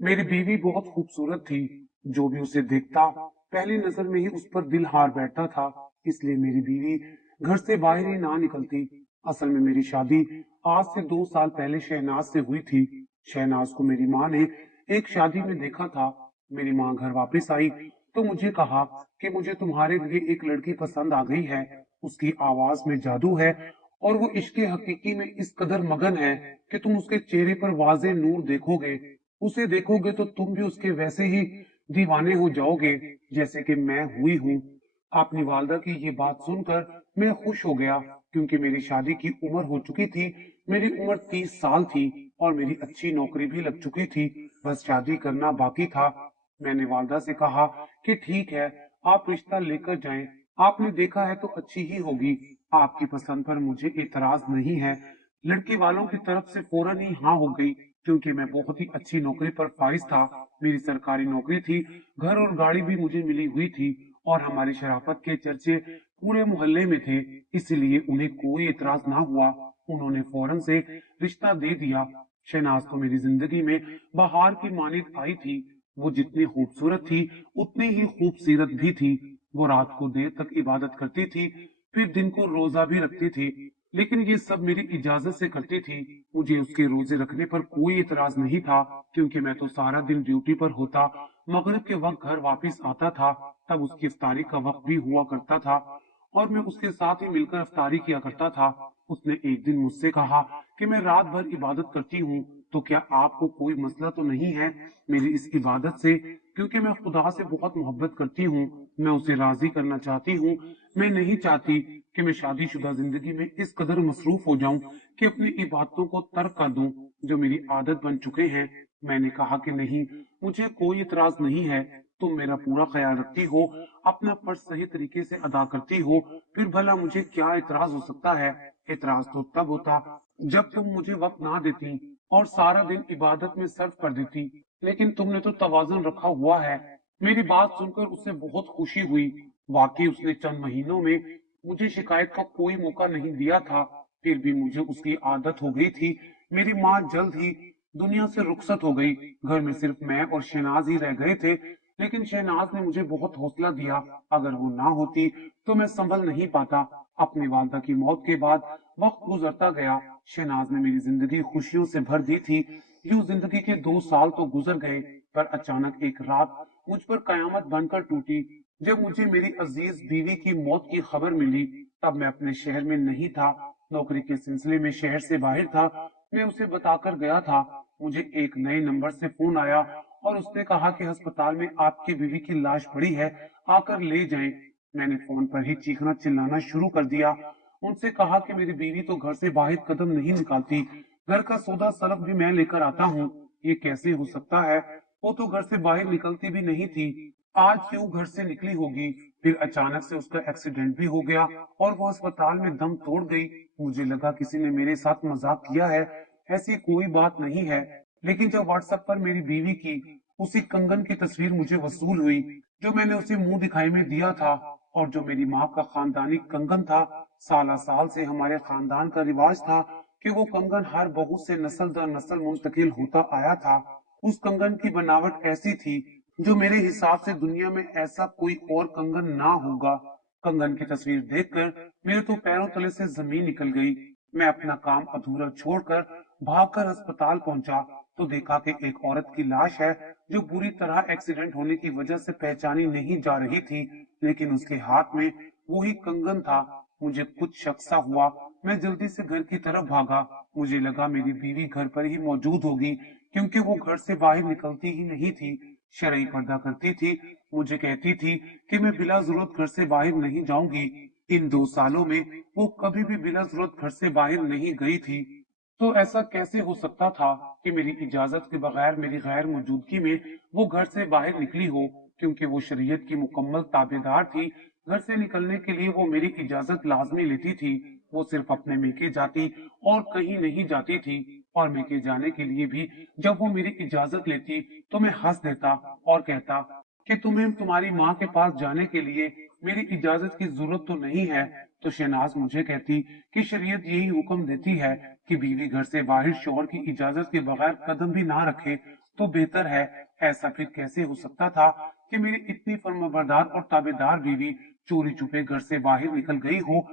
मेरी बीवी बहुत खूबसूरत थी। जो भी उसे देखता पहली नजर में ही उस पर दिल हार बैठता था। इसलिए मेरी बीवी घर से बाहर ही ना निकलती। असल में मेरी शादी आज से 2 साल पहले शहनाज से हुई थी। शहनाज को मेरी माँ ने एक शादी में देखा था। मेरी माँ घर वापस आई तो मुझे कहा कि मुझे तुम्हारे लिए एक लड़की पसंद आ गई है। उसकी आवाज में जादू है और वो इश्क़ हकीकी में इस कदर मगन है कि तुम उसके चेहरे पर वाज़े नूर देखोगे। उसे देखोगे तो तुम भी उसके वैसे ही दीवाने हो जाओगे जैसे कि मैं हुई हूँ। अपनी वालदा की ये बात सुनकर मैं खुश हो गया क्योंकि मेरी शादी की उम्र हो चुकी थी। मेरी उम्र 30 साल थी और मेरी अच्छी नौकरी भी लग चुकी थी। बस शादी करना बाकी था। मैंने वालदा से कहा कि ठीक है, आप रिश्ता लेकर जाएं। आपने देखा है तो अच्छी ही होगी। आपकी पसंद पर मुझे एतराज नहीं है। लड़की वालों की तरफ से फौरन ही हाँ हो गई क्योंकि मैं बहुत ही अच्छी नौकरी पर फारिज था। मेरी सरकारी नौकरी थी, घर और गाड़ी भी मुझे मिली हुई थी और हमारी शराफत के चर्चे पूरे मोहल्ले में थे। इसलिए उन्हें कोई एतराज ना हुआ। उन्होंने फौरन से रिश्ता दे दिया। शहनाज तो मेरी जिंदगी में बहार की मानित आई थी। वो जितनी खूबसूरत थी उतनी ही खूबसीरत भी थी। वो रात को देर तक इबादत करती थी, फिर दिन को रोजा भी रखती थी, लेकिन ये सब मेरी इजाजत से करती थी। मुझे उसके रोजे रखने पर कोई इतराज नहीं था क्योंकि मैं तो सारा दिन ड्यूटी पर होता। मगरिब के वक्त घर वापस आता था, तब उसकी इफ्तारी का वक्त भी हुआ करता था और मैं उसके साथ ही मिलकर इफ्तारी किया करता था। उसने एक दिन मुझसे कहा कि मैं रात भर इबादत करती हूँ, तो क्या आपको कोई मसला तो नहीं है मेरी इस इबादत से? क्योंकि मैं खुदा से बहुत मोहब्बत करती हूँ, मैं उसे राजी करना चाहती हूँ। मैं नहीं चाहती कि मैं शादीशुदा जिंदगी में इस कदर मसरूफ हो जाऊं कि अपनी इबादतों को तर्क कर दूं जो मेरी आदत बन चुके हैं। मैंने कहा कि नहीं, मुझे कोई इतराज नहीं है। तुम मेरा पूरा ख्याल रखती हो, अपना फर्ज सही तरीके से अदा करती हो, फिर भला मुझे क्या इतराज हो सकता है? इतराज तो तब होता जब तुम मुझे वक्त ना देती और सारा दिन इबादत में सर्फ कर देती। लेकिन तुमने तो तवाज़ुन रखा हुआ है। मेरी बात सुनकर उसे बहुत खुशी हुई। वाकई उसने चंद महीनों में मुझे शिकायत का कोई मौका नहीं दिया था। फिर भी मुझे उसकी आदत हो गई थी। मेरी माँ जल्द ही दुनिया से रुखसत हो गई। घर में सिर्फ मैं और शहनाज ही रह गए थे, लेकिन शहनाज ने मुझे बहुत हौसला दिया। अगर वो ना होती तो मैं संभल नहीं पाता। अपनी वालदा की मौत के बाद वक्त गुजरता गया। शहनाज ने मेरी जिंदगी खुशियों से भर दी थी। यूं जिंदगी के 2 साल तो गुजर गए, पर अचानक एक रात मुझ पर कयामत बनकर टूटी। जब मुझे मेरी अजीज बीवी की मौत की खबर मिली, तब मैं अपने शहर में नहीं था, नौकरी के सिलसिले में शहर से बाहर था। मैं उसे बताकर गया था। मुझे एक नए नंबर से फोन आया और उसने कहा कि अस्पताल में आपकी बीवी की लाश पड़ी है, आकर ले जाएं। मैंने फोन पर ही चीखना चिल्लाना शुरू कर दिया। उनसे कहा कि मेरी बीवी तो घर से बाहर कदम नहीं निकालती, घर का सौदा सलफ भी मैं लेकर आता हूँ। ये कैसे हो सकता है? वो तो घर से बाहर निकलती भी नहीं थी, आज क्यों घर से निकली होगी? फिर अचानक से उसका एक्सीडेंट भी हो गया और वो अस्पताल में दम तोड़ गई। मुझे लगा किसी ने मेरे साथ मजाक किया है। ऐसी कोई बात नहीं है। लेकिन जब व्हाट्सएप पर मेरी बीवी की उसी कंगन की तस्वीर मुझे वसूल हुई जो मैंने उसे मुंह दिखाई में दिया था, और जो मेरी माँ का खानदानी कंगन था, साला साल से हमारे खानदान का रिवाज था कि वो कंगन हर बहू से नस्ल दर नस्ल मुंतकिल होता आया था। उस कंगन की बनावट ऐसी थी जो मेरे हिसाब से दुनिया में ऐसा कोई और कंगन ना होगा। कंगन की तस्वीर देखकर मेरे तो पैरों तले से जमीन निकल गई। मैं अपना काम अधूरा छोड़कर भागकर अस्पताल पहुंचा तो देखा कि एक औरत की लाश है जो बुरी तरह एक्सीडेंट होने की वजह से पहचानी नहीं जा रही थी, लेकिन उसके हाथ में वही कंगन था। मुझे कुछ शक सा हुआ। मैं जल्दी से घर की तरफ भागा। मुझे लगा मेरी बीवी घर पर ही मौजूद होगी क्योंकि वो घर से बाहर निकलती ही नहीं थी, शरई पर्दा करती थी। मुझे कहती थी कि मैं बिला जरूरत घर से बाहर नहीं जाऊंगी। इन 2 सालों में वो कभी भी बिला जरूरत घर से बाहर नहीं गई थी। तो ऐसा कैसे हो सकता था कि मेरी इजाजत के बगैर मेरी गैर मौजूदगी में वो घर से बाहर निकली हो? क्योंकि वो शरीयत की मुकम्मल ताबेदार थी, घर से निकलने के लिए वो मेरी इजाजत लाजमी लेती थी। वो सिर्फ अपने मेके जाती और कहीं नहीं जाती थी। और मेके जाने के लिए भी जब वो मेरी इजाजत लेती तो मैं हंस देता और कहता कि तुम्हें तुम्हारी माँ के पास जाने के लिए मेरी इजाजत की जरूरत तो नहीं है। तो शहनाज मुझे कहती कि शरीयत यही हुक्म देती है कि बीवी घर से बाहर शौहर की इजाजत के बगैर कदम भी ना रखे। तो बेहतर है। ऐसा फिर कैसे हो सकता था कि मेरी इतनी फर्माबरदार और ताबेदार बीवी चोरी छुपे घर से बाहर निकल गई हो।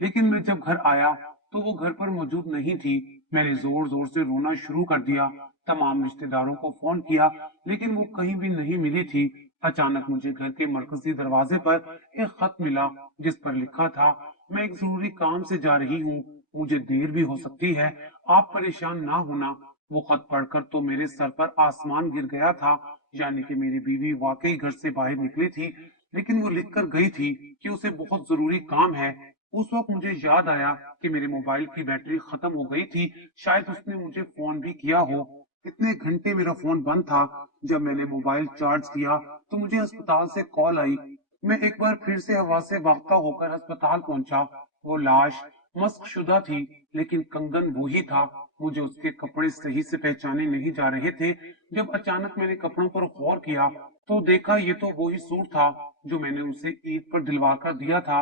लेकिन मैं जब घर आया तो वो घर पर मौजूद नहीं थी। मैंने जोर जोर से रोना शुरू कर दिया, तमाम रिश्तेदारों को फोन किया, लेकिन वो कहीं भी नहीं मिली थी। अचानक मुझे घर के मरकजी दरवाजे पर एक खत मिला जिस पर लिखा था, मैं एक जरूरी काम से जा रही हूँ, मुझे देर भी हो सकती है, आप परेशान ना होना। वो खत पढ़कर तो मेरे सर पर आसमान गिर गया था। यानी कि मेरी बीवी वाकई घर से बाहर निकली थी, लेकिन वो लिखकर गई थी कि उसे बहुत जरूरी काम है। उस वक्त मुझे याद आया कि मेरे मोबाइल की बैटरी खत्म हो गई थी, शायद उसने मुझे फोन भी किया हो। इतने घंटे मेरा फोन बंद था। जब मैंने मोबाइल चार्ज किया तो मुझे अस्पताल से कॉल आई। मैं एक बार फिर से हवा से भागता होकर अस्पताल पहुंचा। वो लाश मस्क शुदा थी, लेकिन कंगन वो ही था। मुझे उसके कपड़े सही से पहचाने नहीं जा रहे थे। जब अचानक मैंने कपड़ों पर गौर किया तो देखा ये तो वही सूट था जो मैंने उसे ईद पर दिलवा कर दिया था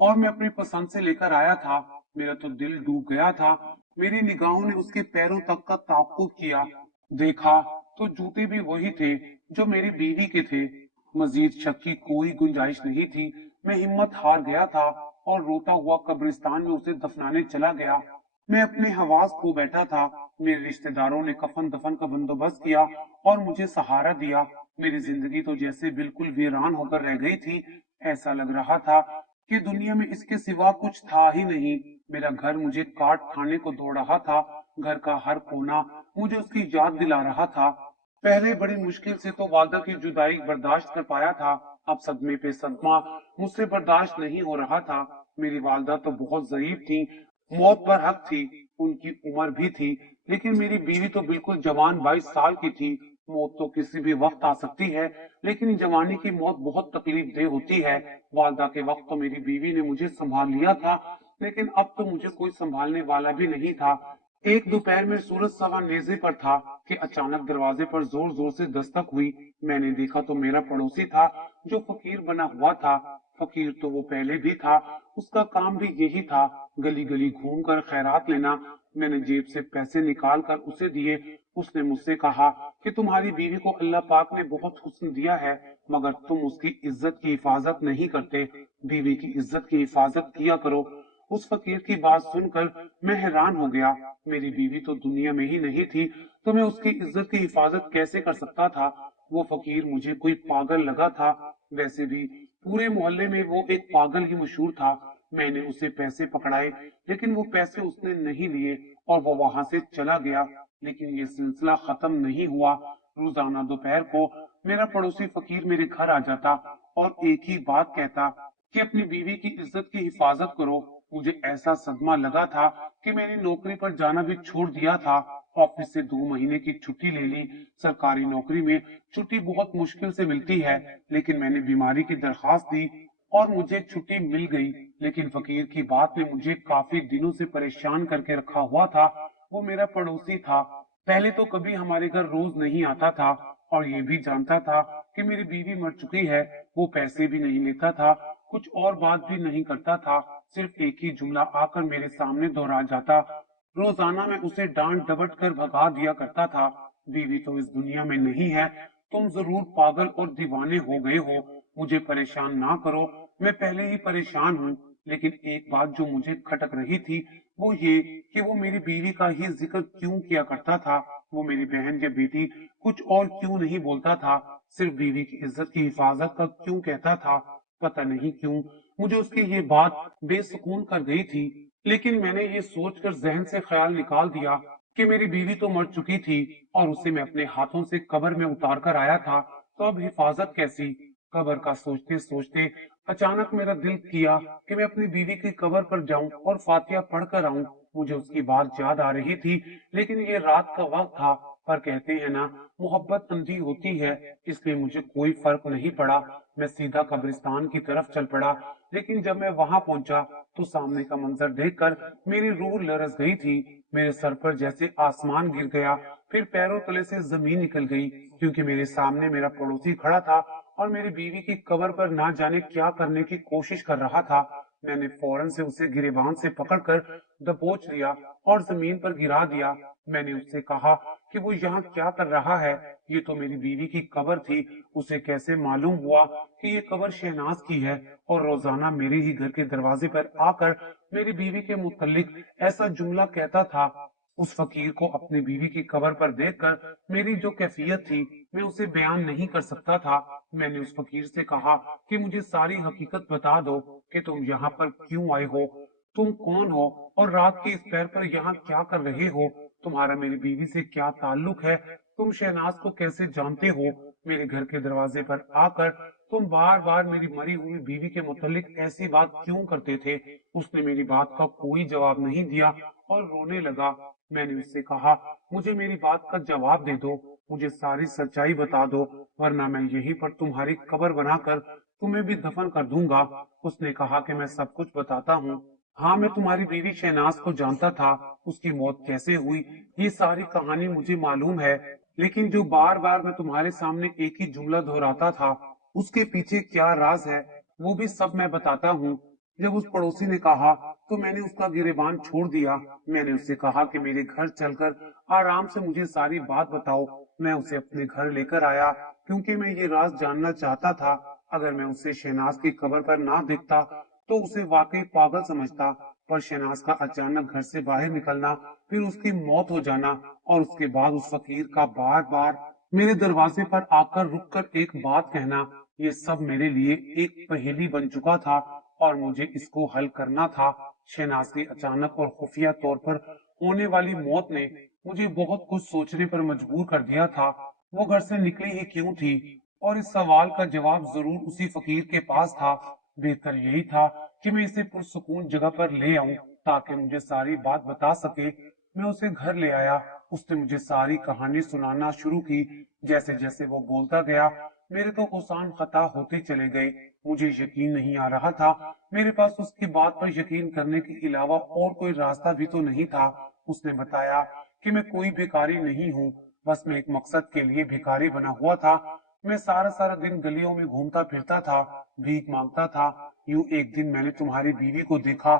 और मैं अपनी पसंद से लेकर आया था। मेरा तो दिल डूब गया था। मेरी निगाहों ने उसके पैरों तक का ताक़ुब किया। देखा तो जूते भी वही थे जो मेरी बीवी के थे। मजीद शक की कोई गुंजाइश नहीं थी। मैं हिम्मत हार गया था और रोता हुआ कब्रिस्तान में उसे दफनाने चला गया। मैं अपने हवास खो बैठा था। मेरे रिश्तेदारों ने कफन दफन का बंदोबस्त किया और मुझे सहारा दिया। मेरी जिंदगी तो जैसे बिल्कुल वीरान होकर रह गई थी। ऐसा लग रहा था कि दुनिया में इसके सिवा कुछ था ही नहीं। मेरा घर मुझे काट खाने को दौड़ रहा था। घर का हर कोना मुझे उसकी याद दिला रहा था। पहले बड़ी मुश्किल से तो वादा की जुदाई बर्दाश्त कर पाया था, अब सदमे पे सदमा मुझसे बर्दाश्त नहीं हो रहा था। मेरी वालदा तो बहुत ज़ईफ थी, मौत पर हक थी, उनकी उम्र भी थी, लेकिन मेरी बीवी तो बिल्कुल जवान 22 साल की थी। मौत तो किसी भी वक्त आ सकती है, लेकिन जवानी की मौत बहुत तकलीफ दे होती है। वालदा के वक्त तो मेरी बीवी ने मुझे संभाल लिया था, लेकिन अब तो मुझे कोई संभालने वाला भी नहीं था। एक दोपहर में सूरज सवा नेजे पर था कि अचानक दरवाजे पर जोर जोर से दस्तक हुई। मैंने देखा तो मेरा पड़ोसी था जो फकीर बना हुआ था। फकीर तो वो पहले भी था, उसका काम भी यही था, गली गली घूमकर खैरात लेना। मैंने जेब से पैसे निकाल कर उसे दिए। उसने मुझसे कहा कि तुम्हारी बीवी को अल्लाह पाक ने बहुत हुस्न दिया है, मगर तुम उसकी इज्जत की हिफाजत नहीं करते। बीवी की इज्जत की हिफाजत किया करो। उस फकीर की बात सुनकर मैं हैरान हो गया। मेरी बीवी तो दुनिया में ही नहीं थी, तो मैं उसकी इज्जत की हिफाजत कैसे कर सकता था। वो फकीर मुझे कोई पागल लगा था। वैसे भी पूरे मोहल्ले में वो एक पागल ही मशहूर था। मैंने उसे पैसे पकड़ाए, लेकिन वो पैसे उसने नहीं लिए और वो वहां से चला गया। लेकिन ये सिलसिला खत्म नहीं हुआ। रोजाना दोपहर को मेरा पड़ोसी फकीर मेरे घर आ जाता और एक ही बात कहता कि अपनी बीवी की इज्जत की हिफाजत करो। मुझे ऐसा सदमा लगा था कि मैंने नौकरी पर जाना भी छोड़ दिया था। ऑफिस से 2 महीने की छुट्टी ले ली। सरकारी नौकरी में छुट्टी बहुत मुश्किल से मिलती है, लेकिन मैंने बीमारी की दरखास्त दी और मुझे छुट्टी मिल गई। लेकिन फकीर की बात ने मुझे काफी दिनों से परेशान करके रखा हुआ था। वो मेरा पड़ोसी था। पहले तो कभी हमारे घर रोज नहीं आता था और ये भी जानता था कि मेरी बीवी मर चुकी है। वो पैसे भी नहीं लेता था, कुछ और बात भी नहीं करता था, सिर्फ एक ही जुमला आकर मेरे सामने दोहरा जाता। रोजाना मैं उसे डांट डपट कर भगा दिया करता था, बीवी तो इस दुनिया में नहीं है, तुम जरूर पागल और दीवाने हो गए हो, मुझे परेशान ना करो, मैं पहले ही परेशान हूँ। लेकिन एक बात जो मुझे खटक रही थी वो ये कि वो मेरी बीवी का ही जिक्र क्यों किया करता था। वो मेरी बहन या बेटी कुछ और क्यों नहीं बोलता था, सिर्फ बीवी की इज्जत की हिफाजत का क्यों कहता था। पता नहीं क्यों मुझे उसकी ये बात बेसुकून कर गई थी। लेकिन मैंने ये सोचकर जहन से ख्याल निकाल दिया कि मेरी बीवी तो मर चुकी थी और उसे मैं अपने हाथों से कब्र में उतार कर आया था, तो अब हिफाजत कैसी। कब्र का सोचते सोचते अचानक मेरा दिल किया कि मैं अपनी बीवी की कब्र पर जाऊं और फातिहा पढ़ कर आऊं। मुझे उसकी बात याद आ रही थी, लेकिन ये रात का वक्त था। पर कहते हैं ना, मोहब्बत अंधी होती है, इसलिए मुझे कोई फर्क नहीं पड़ा। मैं सीधा कब्रिस्तान की तरफ चल पड़ा। लेकिन जब मैं वहां पहुंचा तो सामने का मंजर देखकर मेरी रूह लरस गई थी। मेरे सर पर जैसे आसमान गिर गया, फिर पैरों तले से जमीन निकल गई, क्योंकि मेरे सामने मेरा पड़ोसी खड़ा था और मेरी बीवी की कब्र पर ना जाने क्या करने की कोशिश कर रहा था। मैंने फौरन से उसे गिरेबान से पकड़कर दबोच लिया और जमीन पर गिरा दिया। میں نے उससे कहा कि वो यहाँ क्या कर रहा है। ये तो मेरी बीवी की कब्र थी। उसे कैसे मालूम हुआ कि ये कब्र शहनाज की है और रोजाना मेरे ही घर के दरवाजे पर आकर मेरी बीवी के मुतल्लिक ऐसा जुमला कहता था। उस फकीर को अपनी बीवी की कब्र पर देखकर मेरी जो कैफियत थी मैं उसे बयान नहीं कर सकता था। मैंने उस फकीर से कहा कि मुझे सारी हकीकत बता दो कि तुम यहाँ पर क्यों आए हो, तुम कौन हो और रात के इस पैर पर यहाँ क्या कर रहे हो, तुम्हारा मेरी बीवी से क्या ताल्लुक है, तुम शहनाज को कैसे जानते हो, मेरे घर के दरवाजे पर आकर तुम बार बार मेरी मरी हुई बीवी के मुतालिक ऐसी बात क्यों करते थे। उसने मेरी बात का कोई जवाब नहीं दिया और रोने लगा। मैंने उससे कहा मुझे मेरी बात का जवाब दे दो, मुझे सारी सच्चाई बता दो, वरना मैं यहीं पर तुम्हारी कब्र बनाकर तुम्हें भी दफन कर दूंगा। उसने कहा कि मैं सब कुछ बताता हूँ। हाँ, मैं तुम्हारी बीवी शहनाज को जानता था, उसकी मौत कैसे हुई ये सारी कहानी मुझे मालूम है, लेकिन जो बार बार मैं तुम्हारे सामने एक ही जुमला दोहराता था उसके पीछे क्या राज है वो भी सब मैं बताता हूँ। जब उस पड़ोसी ने कहा तो मैंने उसका गिरेबान छोड़ दिया। मैंने उससे कहा कि मेरे घर चलकर आराम से मुझे सारी बात बताओ। मैं उसे अपने घर लेकर आया क्योंकि मैं ये राज जानना चाहता था। अगर मैं उसे शहनाज की कब्र पर ना देखता तो उसे वाकई पागल समझता, पर शहनाज का अचानक घर से बाहर निकलना, फिर उसकी मौत हो जाना और उसके बाद उस फकीर का बार बार मेरे दरवाजे पर आकर रुककर एक बात कहना, ये सब मेरे लिए एक पहेली बन चुका था और मुझे इसको हल करना था। शहनाज की अचानक और खुफिया तौर पर होने वाली मौत ने मुझे बहुत कुछ सोचने पर मजबूर कर दिया था। वो घर से निकली ही क्यों थी और इस सवाल का जवाब जरूर उसी फकीर के पास था। बेहतर यही था कि मैं इसे पुरसुकून जगह पर ले आऊं ताकि मुझे सारी बात बता सके। मैं उसे घर ले आया। उसने मुझे सारी कहानी सुनाना शुरू की। जैसे जैसे वो बोलता गया मेरे तो ओसान खता होते चले गए। मुझे यकीन नहीं आ रहा था। मेरे पास उसकी बात पर यकीन करने के अलावा और कोई रास्ता भी तो नहीं था। उसने बताया कि मैं कोई भिखारी नहीं हूँ, बस मैं एक मकसद के लिए भिखारी बना हुआ था। मैं सारा सारा दिन गलियों में घूमता फिरता था, भीख मांगता था। यूं एक दिन मैंने तुम्हारी बीवी को देखा।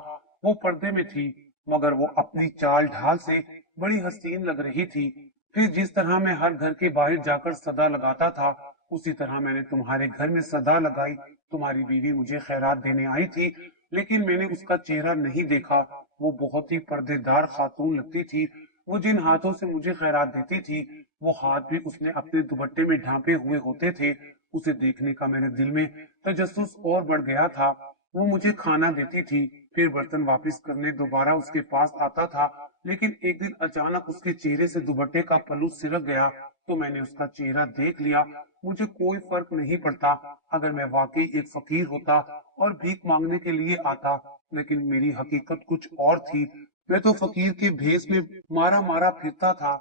वो पर्दे में थी मगर वो अपनी चाल ढाल से बड़ी हसीन लग रही थी। फिर जिस तरह मैं हर घर के बाहर जाकर सदा लगाता था उसी तरह मैंने तुम्हारे घर में सदा लगाई। तुम्हारी बीवी मुझे खैरात देने आई थी लेकिन मैंने उसका चेहरा नहीं देखा। वो बहुत ही पर्देदार खातून लगती थी। वो जिन हाथों से मुझे खैरात देती थी वो हाथ भी उसने अपने दुपट्टे में ढांपे हुए होते थे। उसे देखने का मेरे दिल में तजस्सुस और बढ़ गया था। वो मुझे खाना देती थी, फिर बर्तन वापस करने दोबारा उसके पास आता था, लेकिन एक दिन अचानक उसके चेहरे से दुपट्टे का पल्लू सिरक गया तो मैंने उसका चेहरा देख लिया। मुझे कोई फर्क नहीं पड़ता अगर मैं वाकई एक फकीर होता और भीख मांगने के लिए आता, लेकिन मेरी हकीकत कुछ और थी। मैं तो फकीर के भेष में मारा मारा फिरता था।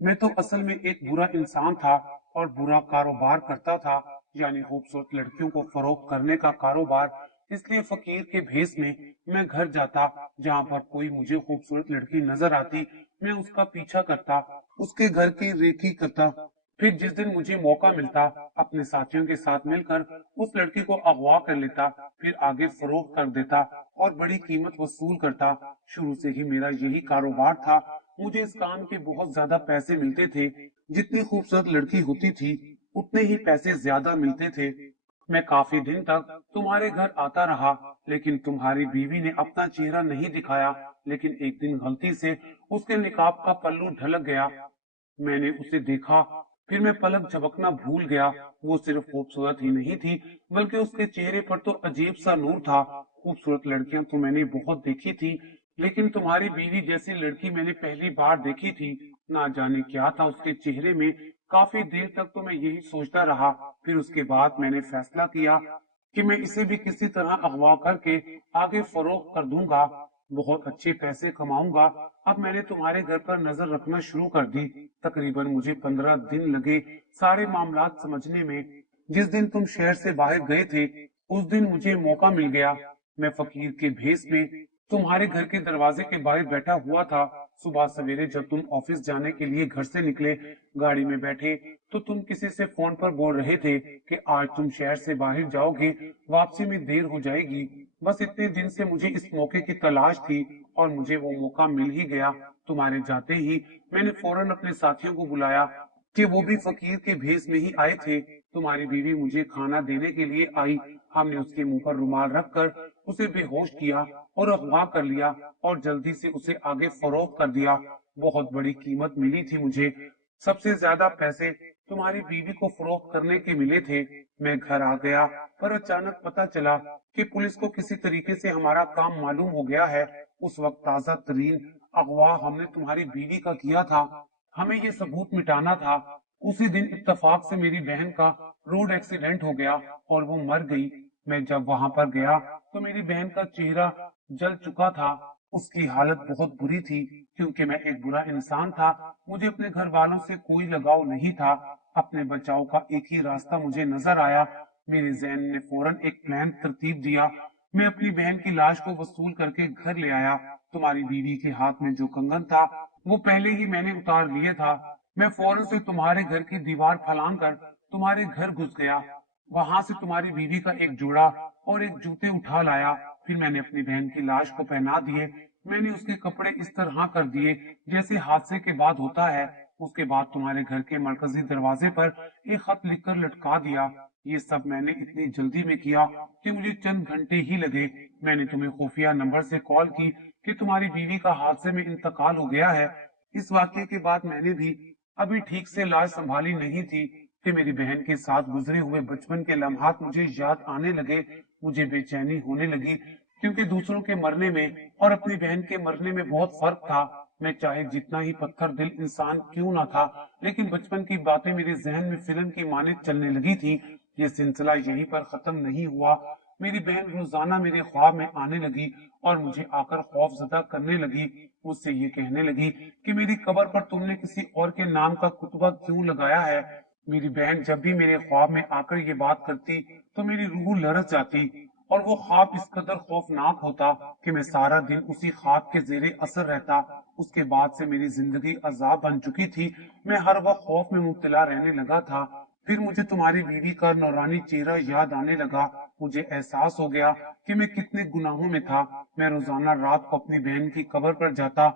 मैं तो असल में एक बुरा इंसान था और बुरा कारोबार करता था, यानी खूबसूरत लड़कियों को फरोख्त करने का कारोबार। इसलिए फकीर के भेष में मैं घर जाता, जहाँ पर कोई मुझे खूबसूरत लड़की नजर आती मैं उसका पीछा करता, उसके घर की रेकी करता। फिर जिस दिन मुझे मौका मिलता अपने साथियों के साथ मिलकर उस लड़की को अगवा कर लेता, फिर आगे फरोख्त कर देता और बड़ी कीमत वसूल करता। शुरू से ही मेरा यही कारोबार था। मुझे इस काम के बहुत ज्यादा पैसे मिलते थे। जितनी खूबसूरत लड़की होती थी उतने ही पैसे ज्यादा मिलते थे। मैं काफी दिन तक तुम्हारे घर आता रहा, लेकिन तुम्हारी बीवी ने अपना चेहरा नहीं दिखाया। लेकिन एक दिन गलती से उसके निकाब का पल्लू ढलक गया। मैंने उसे देखा, फिर मैं पलक झपकना भूल गया। वो सिर्फ खूबसूरत ही नहीं थी बल्कि उसके चेहरे पर तो अजीब सा नूर था। खूबसूरत लड़कियां तो मैंने बहुत देखी थी, लेकिन तुम्हारी बीवी जैसी लड़की मैंने पहली बार देखी थी। ना जाने क्या था उसके चेहरे में। काफी देर तक तो मैं यही सोचता रहा। फिर उसके बाद मैंने फैसला किया कि मैं इसे भी किसी तरह अगवा करके आगे फरोख्त कर दूंगा, बहुत अच्छे पैसे कमाऊंगा। अब मैंने तुम्हारे घर पर नजर रखना शुरू कर दी। तकरीबन मुझे 15 दिन लगे सारे मामलात समझने में। जिस दिन तुम शहर से बाहर गए थे उस दिन मुझे मौका मिल गया। मैं फकीर के भेष में तुम्हारे घर के दरवाजे के बाहर बैठा हुआ था। सुबह सवेरे जब तुम ऑफिस जाने के लिए घर से निकले, गाड़ी में बैठे तो तुम किसी से फोन पर बोल रहे थे कि आज तुम शहर से बाहर जाओगे, वापसी में देर हो जाएगी। बस इतने दिन से मुझे इस मौके की तलाश थी और मुझे वो मौका मिल ही गया। तुम्हारे जाते ही मैंने फौरन अपने साथियों को बुलाया कि वो भी फकीर के भेष में ही आए थे। तुम्हारी बीवी मुझे खाना देने के लिए आई। हमने उसके मुंह पर रुमाल रखकर उसे बेहोश किया और अगवा कर लिया और जल्दी से उसे आगे फरोख्त कर दिया। बहुत बड़ी कीमत मिली थी मुझे। सबसे ज्यादा पैसे तुम्हारी बीवी को फरोख्त करने के मिले थे। मैं घर आ गया, पर अचानक पता चला कि पुलिस को किसी तरीके से हमारा काम मालूम हो गया है। उस वक्त ताजा तरीन अगवा हमने तुम्हारी बीवी का किया था। हमें ये सबूत मिटाना था। उसी दिन इत्तेफाक से मेरी बहन का रोड एक्सीडेंट हो गया और वो मर गई। मैं जब वहां पर गया तो मेरी बहन का चेहरा जल चुका था। उसकी हालत बहुत बुरी थी, क्योंकि मैं एक बुरा इंसान था। मुझे अपने घर वालों से कोई लगाव नहीं था। अपने बचाव का एक ही रास्ता मुझे नजर आया। मेरे जहन ने फौरन एक प्लान तरतीब दिया। मैं अपनी बहन की लाश को वसूल करके घर ले आया। तुम्हारी बीवी के हाथ में जो कंगन था वो पहले ही मैंने उतार लिया था। मैं फौरन से तुम्हारे घर की दीवार फलांग कर तुम्हारे घर घुस गया। वहां से तुम्हारी बीवी का एक जोड़ा और एक जूते उठा लाया। फिर मैंने अपनी बहन की लाश को पहना दिए। मैंने उसके कपड़े इस तरह कर दिए जैसे हादसे के बाद होता है। उसके बाद तुम्हारे घर के मरकजी दरवाजे पर एक खत लिखकर लटका दिया। ये सब मैंने इतनी जल्दी में किया कि मुझे चंद घंटे ही लगे। मैंने तुम्हें खुफिया नंबर से कॉल की कि तुम्हारी बीवी का हादसे में इंतकाल हो गया है। इस वाक्य के बाद मैंने भी अभी ठीक से लाश संभाली नहीं थी कि मेरी बहन के साथ गुजरे हुए बचपन के लम्हात मुझे याद आने लगे। मुझे बेचैनी होने लगी, क्योंकि दूसरों के मरने में और अपनी बहन के मरने में बहुत फर्क था। मैं चाहे जितना ही पत्थर दिल इंसान क्यों ना था, लेकिन बचपन की बातें मेरे जहन में फिल्म की माने चलने लगी थी। ये सिलसिला यहीं पर खत्म नहीं हुआ। मेरी बहन रोजाना मेरे ख्वाब में आने लगी और मुझे आकर खौफजदा करने लगी। मुझसे ये कहने लगी कि मेरी कब्र पर तुमने किसी और के नाम का कुतबा क्यों लगाया है। मेरी बहन जब भी मेरे ख्वाब में आकर ये बात करती तो मेरी रूह लरस जाती और वो ख्वाब इस कदर खौफनाक होता कि मैं सारा दिन उसी ख्वाब के जेरे असर रहता। उसके बाद से मेरी जिंदगी अजाब बन चुकी थी। मैं हर वक्त खौफ में मुब्तला रहने लगा था। फिर मुझे तुम्हारी बीवी का नौरानी चेहरा याद आने लगा। मुझे एहसास हो गया कि मैं कितने गुनाहों में था। मैं रोजाना रात को अपनी बहन की कब्र पर जाता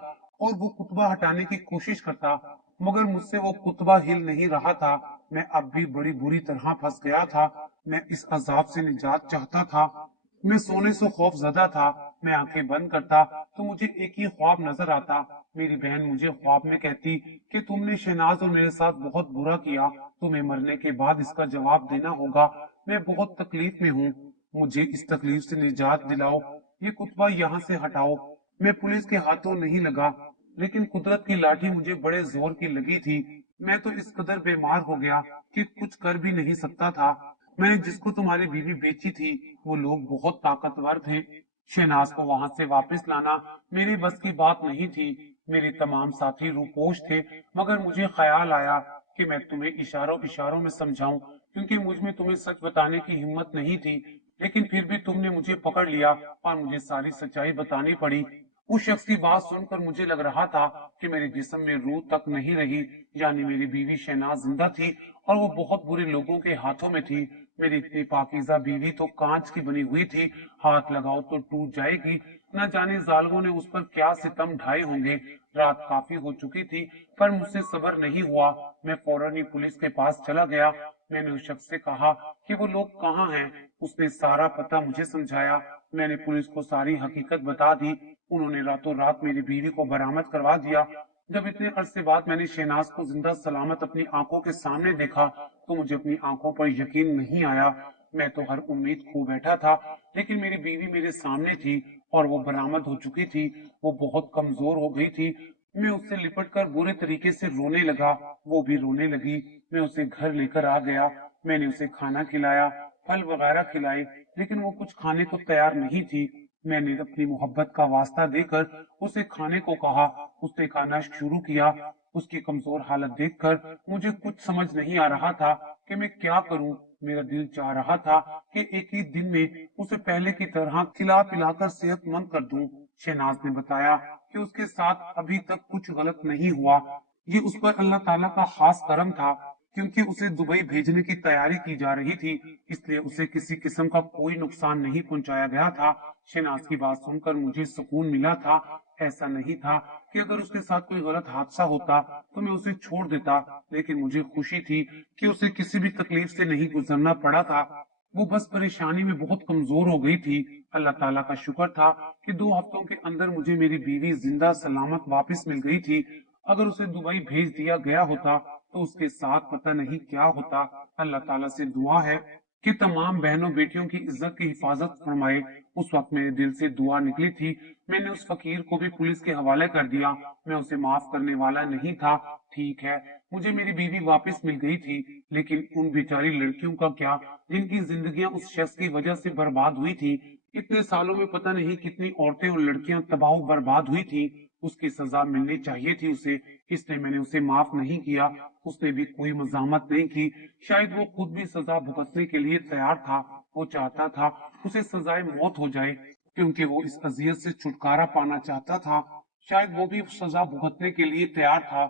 और वो कुतबा हटाने की कोशिश करता, मगर मुझसे वो कुतबा हिल नहीं रहा था। मैं अब भी बड़ी बुरी तरह फंस गया था। मैं इस अजाब से निजात चाहता था। मैं सोने से खौफ ज्यादा था। मैं आंखें बंद करता तो मुझे एक ही ख्वाब नजर आता। मेरी बहन मुझे ख्वाब में कहती कि तुमने शहनाज और मेरे साथ बहुत बुरा किया। तुम्हें मरने के बाद इसका जवाब देना होगा। मैं बहुत तकलीफ में हूँ। मुझे इस तकलीफ से निजात दिलाओ। ये कुतबा यहाँ से हटाओ। मैं पुलिस के हाथों नहीं लगा, लेकिन कुदरत की लाठी मुझे बड़े जोर की लगी थी। मैं तो इस कदर बीमार हो गया कि कुछ कर भी नहीं सकता था। मैंने जिसको तुम्हारी बीवी बेची थी वो लोग बहुत ताकतवर थे। शहनाज को वहां से वापस लाना मेरी बस की बात नहीं थी। मेरे तमाम साथी रूपोश थे, मगर मुझे ख्याल आया कि मैं तुम्हें इशारों इशारों में समझाऊं, क्योंकि मुझ में तुम्हें सच बताने की हिम्मत नहीं थी। लेकिन फिर भी तुमने मुझे पकड़ लिया और मुझे सारी सच्चाई बतानी पड़ी। उस शख्स की बात सुनकर मुझे लग रहा था कि मेरे जिस्म में रूह तक नहीं रही। यानी मेरी बीवी शहनाज जिंदा थी और वो बहुत बुरे लोगों के हाथों में थी। मेरी इतनी पाकीज़ा बीवी तो कांच की बनी हुई थी। हाथ लगाओ तो टूट जाएगी। न जाने जालिमों ने उस पर क्या सितम ढाए होंगे। रात काफी हो चुकी थी, पर मुझसे सब्र नहीं हुआ। मैं फौरन ही पुलिस के पास चला गया। मैंने उस शख्स से कहा कि वो लोग कहाँ हैं। उसने सारा पता मुझे समझाया। मैंने पुलिस को सारी हकीकत बता दी। उन्होंने रातों रात मेरी बीवी को बरामद करवा दिया। जब इतने अरसे बाद मैंने शहनाज को जिंदा सलामत अपनी आंखों के सामने देखा तो मुझे अपनी आंखों पर यकीन नहीं आया। मैं तो हर उम्मीद खो बैठा था, लेकिन मेरी बीवी मेरे सामने थी और वो बरामद हो चुकी थी। वो बहुत कमजोर हो गई थी। मैं उससे लिपट कर बुरे तरीके से रोने लगा। वो भी रोने लगी। मैं उसे घर लेकर आ गया। मैंने उसे खाना खिलाया, फल वगैरह खिलाए, लेकिन वो कुछ खाने को तैयार नहीं थी। मैंने अपनी मोहब्बत का वास्ता देकर उसे खाने को कहा। उसने खाना शुरू किया। उसकी कमजोर हालत देखकर मुझे कुछ समझ नहीं आ रहा था कि मैं क्या करूं। मेरा दिल चाह रहा था कि एक ही दिन में उसे पहले की तरह खिला पिलाकर सेहतमंद कर दूं। शहनाज ने बताया कि उसके साथ अभी तक कुछ गलत नहीं हुआ। ये उस पर अल्लाह ताला का खास करम था, क्योंकि उसे दुबई भेजने की तैयारी की जा रही थी, इसलिए उसे किसी किस्म का कोई नुकसान नहीं पहुंचाया गया था। शहनाज की बात सुनकर मुझे सुकून मिला था। ऐसा नहीं था कि अगर उसके साथ कोई गलत हादसा होता तो मैं उसे छोड़ देता, लेकिन मुझे खुशी थी कि उसे किसी भी तकलीफ से नहीं गुजरना पड़ा था। वो बस परेशानी में बहुत कमजोर हो गई थी। अल्लाह ताला का शुक्र था कि 2 हफ्तों के अंदर मुझे मेरी बीवी जिंदा सलामत वापस मिल गई थी। अगर उसे दुबई भेज दिया गया होता तो उसके साथ पता नहीं क्या होता। अल्लाह ताला से दुआ है कि तमाम बहनों बेटियों की इज्जत की हिफाजत फरमाए। उस वक्त मेरे दिल से दुआ निकली थी। मैंने उस फकीर को भी पुलिस के हवाले कर दिया। मैं उसे माफ करने वाला नहीं था। ठीक है, मुझे मेरी बीवी वापस मिल गई थी, लेकिन उन बेचारी लड़कियों का क्या, जिनकी जिंदगियां उस शख्स की वजह से बर्बाद हुई थी। इतने सालों में पता नहीं कितनी औरतें और लड़कियां तबाह बर्बाद हुई थी। उसकी सजा मिलनी चाहिए थी उसे, इसलिए मैंने उसे माफ नहीं किया। उसने भी कोई मजामत नहीं की। शायद वो खुद भी सजा भुगतने के लिए तैयार था। वो चाहता था उसे सजाए मौत हो जाए, क्योंकि वो इस अजियत से छुटकारा पाना चाहता था। शायद वो भी सजा भुगतने के लिए तैयार था।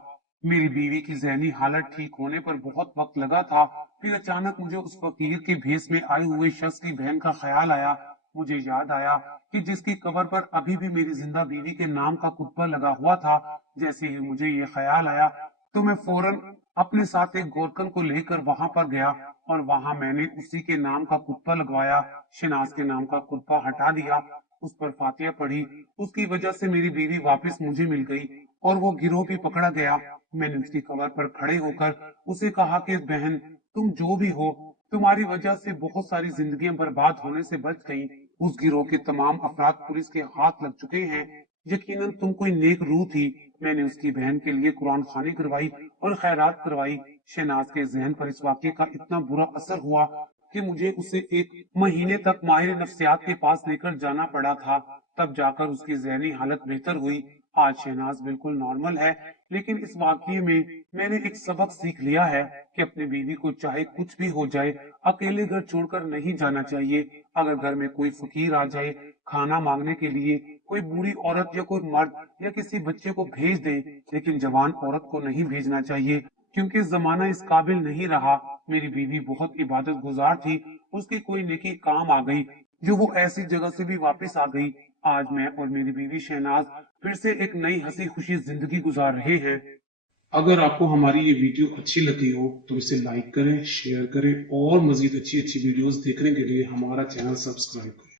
मेरी बीवी की जहनी हालत ठीक होने पर बहुत वक्त लगा था। फिर अचानक मुझे उस फकीर के भेस में आए हुए शख्स की बहन का ख्याल आया। मुझे याद आया कि जिसकी कब्र पर अभी भी मेरी जिंदा बीवी के नाम का कुत्ता लगा हुआ था। जैसे ही मुझे ये ख्याल आया तो मैं फौरन अपने साथ एक गोरकन को लेकर वहां पर गया और वहां मैंने उसी के नाम का कुत्ता लगवाया। शनाज के नाम का कुत्ता हटा दिया, उस पर फातिया पढ़ी। उसकी वजह से मेरी बीवी वापस मुझे मिल गई और वो गिरोह भी पकड़ा गया। मैंने उसकी कब्र पर खड़े होकर उसे कहा कि बहन, तुम जो भी हो, तुम्हारी वजह से बहुत सारी जिंदगियां बर्बाद होने से बच गई। उस गिरोह के तमाम अफराद पुलिस के हाथ लग चुके हैं। यकीनन तुम कोई नेक रूह थी। मैंने उसकी बहन के लिए कुरान खानी करवाई और खैरात करवाई। शहनाज के जहन पर इस वाक्य का इतना बुरा असर हुआ कि मुझे उसे 1 महीने तक माहिर नफ्सियात के पास लेकर जाना पड़ा था। तब जाकर उसकी जहनी हालत बेहतर हुई। आज शहनाज बिल्कुल नॉर्मल है, लेकिन इस वाकये में मैंने एक सबक सीख लिया है कि अपनी बीवी को चाहे कुछ भी हो जाए, अकेले घर छोड़कर नहीं जाना चाहिए। अगर घर में कोई फकीर आ जाए खाना मांगने के लिए, कोई बूढ़ी औरत या कोई मर्द या किसी बच्चे को भेज दे, लेकिन जवान औरत को नहीं भेजना चाहिए, क्योंकि जमाना इस काबिल नहीं रहा। मेरी बीवी बहुत इबादत गुजार थी। उसकी कोई नेकी काम आ गई जो वो ऐसी जगह से भी वापस आ गई। आज मैं और मेरी बीवी शहनाज फिर से एक नई हंसी खुशी जिंदगी गुजार रहे हैं। अगर आपको हमारी ये वीडियो अच्छी लगी हो तो इसे लाइक करें, शेयर करें और मजीद अच्छी अच्छी वीडियोस देखने के लिए हमारा चैनल सब्सक्राइब करें।